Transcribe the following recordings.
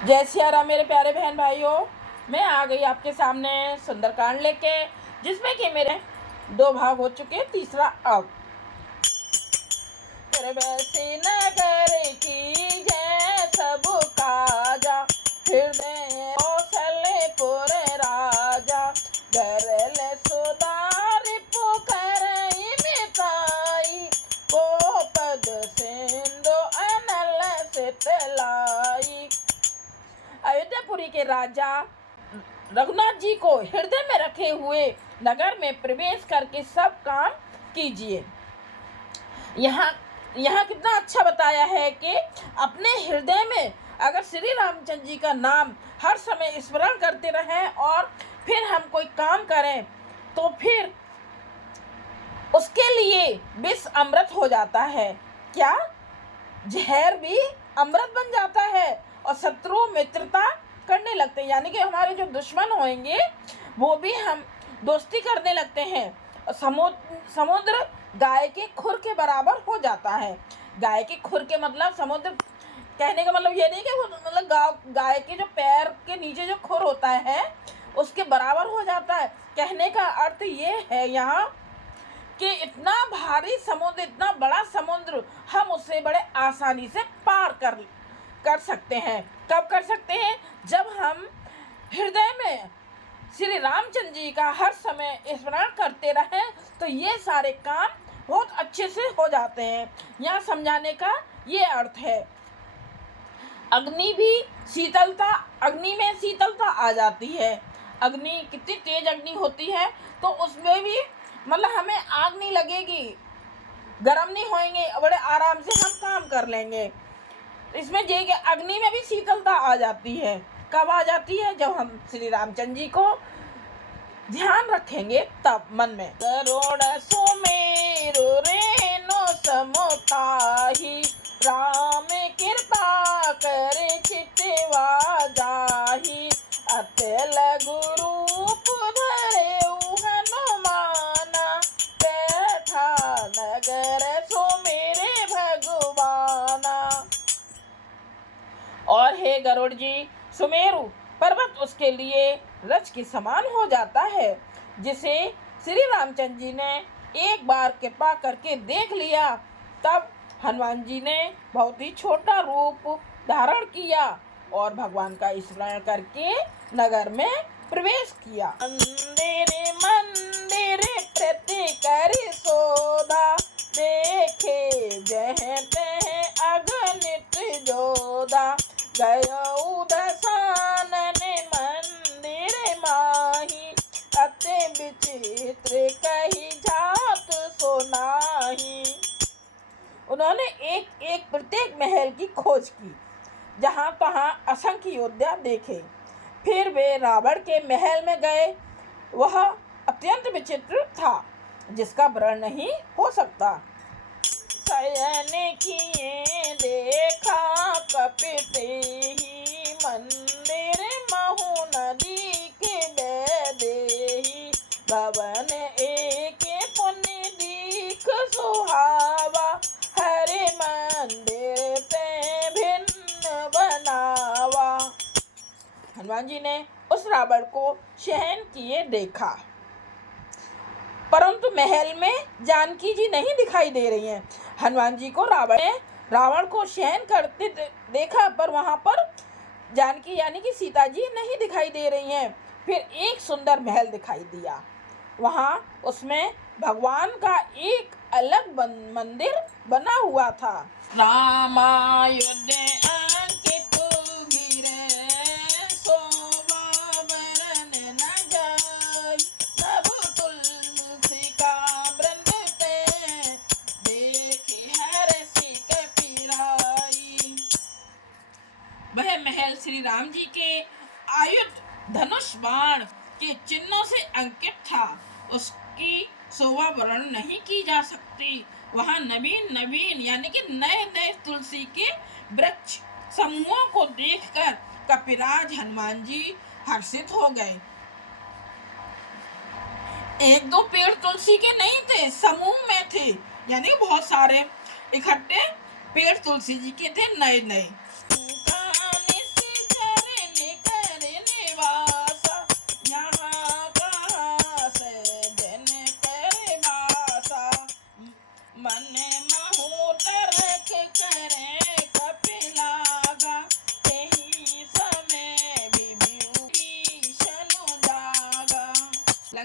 जय सिया राम मेरे प्यारे बहन भाइयों। मैं आ गई आपके सामने सुंदरकांड लेके, जिसमें कि मेरे 2 भाग हो चुके, तीसरा अब। वैसी नगर की जय सब काजा, हृदय कौशलपुर राजा, गरल सुधार पुकर मिताई, को पद सिंधु अनल सितलाई। अयोध्यापुरी के राजा रघुनाथ जी को हृदय में रखे हुए नगर में प्रवेश करके सब काम कीजिए। यहाँ कितना अच्छा बताया है कि अपने हृदय में अगर श्री रामचंद्र जी का नाम हर समय स्मरण करते रहें और फिर हम कोई काम करें तो फिर उसके लिए विष अमृत हो जाता है। क्या जहर भी अमृत बन जाता है और शत्रु मित्रता करने लगते हैं, यानी कि हमारे जो दुश्मन होंगे वो भी हम दोस्ती करने लगते हैं। और समुद्र गाय के खुर के बराबर हो जाता है। गाय के खुर के मतलब समुद्र कहने का मतलब ये नहीं कि मतलब गाय के जो पैर के नीचे जो खुर होता है उसके बराबर हो जाता है। कहने का अर्थ ये है यहाँ कि इतना भारी समुद्र, इतना बड़ा समुद्र हम उसे बड़े आसानी से पार कर सकते हैं। कब कर सकते हैं? जब हम हृदय में श्री रामचंद्र जी का हर समय स्मरण करते रहें तो ये सारे काम बहुत अच्छे से हो जाते हैं। यहाँ समझाने का ये अर्थ है। अग्नि में शीतलता आ जाती है। अग्नि कितनी तेज अग्नि होती है तो उसमें भी मतलब हमें आग नहीं लगेगी, गर्म नहीं होएंगे, बड़े आराम से हम काम कर लेंगे। इसमें ये कि अग्नि में भी शीतलता आ जाती है। कब आ जाती है? जब हम श्री रामचंद्र जी को ध्यान रखेंगे तब मन में। करोड़ सुमेरु रेणु समुताहि, राम कृपा करे चितवा जाहि, अतल गुरूप धरेउ हनुमाना, बैठा नगर सुमेरे भगवाना। और हे गरुड़ जी, सुमेरु पर्वत उसके लिए रज के समान हो जाता है, जिसे श्री रामचंद्र जी ने एक बार कृपा करके देख लिया। तब हनुमान जी ने बहुत ही छोटा रूप धारण किया और भगवान का स्मरण करके नगर में प्रवेश किया। मंदिर मंदिर प्रति कर सोधा, देखे जह तह अगणित जोधा, गयो दसानन मंदिर माही, अति विचित्र कही जात सुनाही। उन्होंने एक प्रत्येक महल की खोज की, जहाँ तहाँ असंख्य योद्धा देखे। फिर वे रावण के महल में गए। वह अत्यंत विचित्र था, जिसका वर्णन नहीं हो सकता। शयन किए देखा कपितेहि, मंदिर महु नदी के बेदेहि, भवन एक पुण्य दीख सुहावा, हरे मंदिर ते भिन्न बनावा। हनुमान जी ने उस रावण को शयन किए देखा, परंतु महल में जानकी जी नहीं दिखाई दे रही हैं। हनुमान जी को रावण को शयन करते देखा, पर वहाँ पर जानकी यानी कि सीता जी नहीं दिखाई दे रही हैं। फिर एक सुंदर महल दिखाई दिया। वहाँ उसमें भगवान का एक अलग मंदिर बना हुआ था। रामायोध्या वह महल श्री राम जी के आयुध धनुष बाण के चिन्हों से अंकित था। उसकी शोभा वर्णन नहीं की जा सकती। वहाँ नवीन यानी कि नए तुलसी के वृक्ष समूहों को देखकर कपिराज हनुमान जी हर्षित हो गए। 1-2 पेड़ तुलसी के नहीं थे, समूह में थे, यानी बहुत सारे इकट्ठे पेड़ तुलसी जी के थे, नए।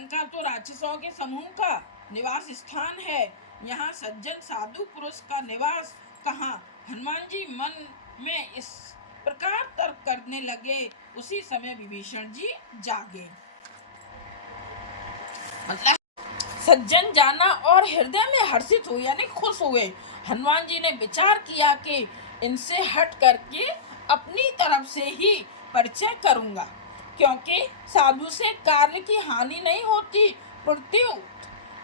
लंका तो राक्षसों के समूह का निवास स्थान है, यहाँ सज्जन साधु पुरुष का निवास कहाँ। हनुमान जी मन में इस प्रकार तर्क करने लगे। उसी समय विभीषण जी जागे। मतलब सज्जन जाना और हृदय में हर्षित हुए यानी खुश हुए। हनुमान जी ने विचार किया कि इनसे हट करके अपनी तरफ से ही परिचय करूंगा, क्योंकि साधु से कार्य की हानि नहीं होती,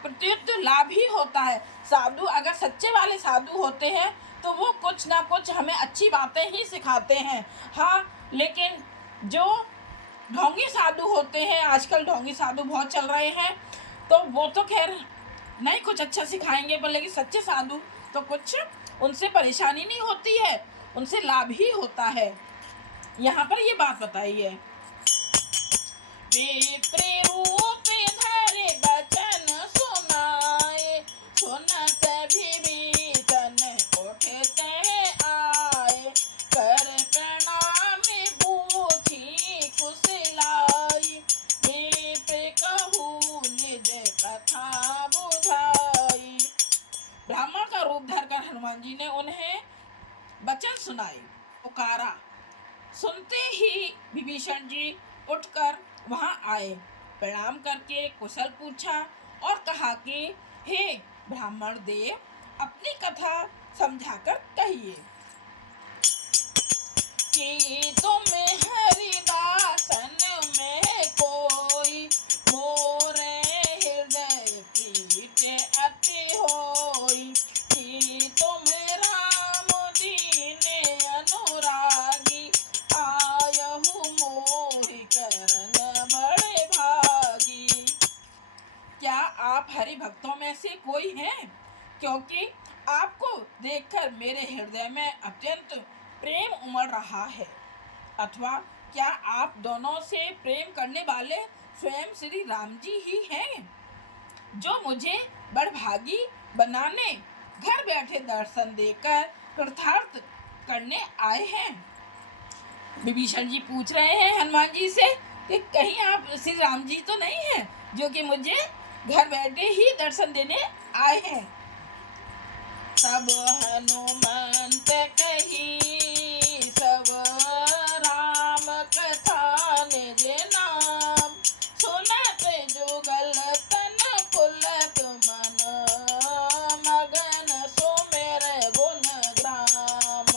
प्रत्युत लाभ ही होता है। साधु अगर सच्चे वाले साधु होते हैं तो वो कुछ ना कुछ हमें अच्छी बातें ही सिखाते हैं। हाँ, लेकिन जो ढोंगी साधु होते हैं, आजकल ढोंगी साधु बहुत चल रहे हैं, तो वो तो खैर नहीं कुछ अच्छा सिखाएंगे, पर लेकिन सच्चे साधु तो कुछ उनसे परेशानी नहीं होती है, उनसे लाभ ही होता है। यहाँ पर ये बात बताई है, विप्र रूप धरे बचन सुनाए, सुनत विभीषण उठते आए, कर प्रणाम पूछी कुशलाई, विप्र कहूँ निज कथा बुझाई। ब्राह्मण का रूप धरकर हनुमान जी ने उन्हें वचन सुनाए, पुकारा। सुनते ही विभीषण जी उठकर वहां आए, प्रणाम करके कुशल पूछा और कहा कि हे ब्राह्मण देव, अपनी कथा समझाकर कहिए कि तुम हरिदासन में कोई, मोरे हृदय प्रीत अति होई, कि तुम राम दीन अनुरागी, आयहु मोहि करन बड़े भागी। क्या आप हरि भक्तों में से कोई हैं? क्योंकि आपको देखकर मेरे हृदय में अत्यंत प्रेम उमड़ रहा है। अथवा क्या आप दोनों से प्रेम करने वाले स्वयं श्री राम जी ही हैं, जो मुझे बड़भागी बनाने घर बैठे दर्शन देकर कृतार्थ करने आए हैं। विभीषण जी पूछ रहे हैं हनुमान जी से कि कहीं आप श्री राम जी तो नहीं हैं, जो कि मुझे घर बैठे ही दर्शन देने आए हैं। तब हनुमंत कही सब राम कथा निज नाम, सुनत जुगल तन पुलक मन, मगन सुमिर गुण ग्राम।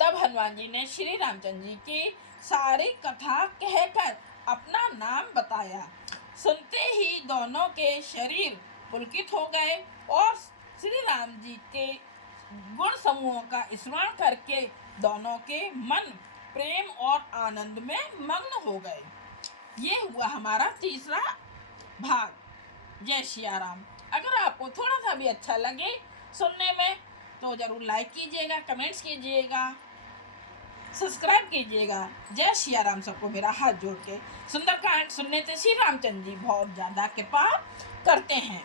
तब हनुमान जी ने श्री रामचंद्र जी की सारी कथा कहकर अपना नाम बताया। सुनते ही दोनों के शरीर पुलकित हो गए और श्री राम जी के गुण समूहों का स्मरण करके दोनों के मन प्रेम और आनंद में मग्न हो गए। ये हुआ हमारा तीसरा भाग। जय सिया राम। अगर आपको थोड़ा सा भी अच्छा लगे सुनने में तो ज़रूर लाइक कीजिएगा, कमेंट्स कीजिएगा, सब्सक्राइब कीजिएगा। जय सिया राम। सबको मेरा हाथ जोड़ के सुंदरकांड सुनने से श्री रामचंद्र जी बहुत ज़्यादा कृपा करते हैं।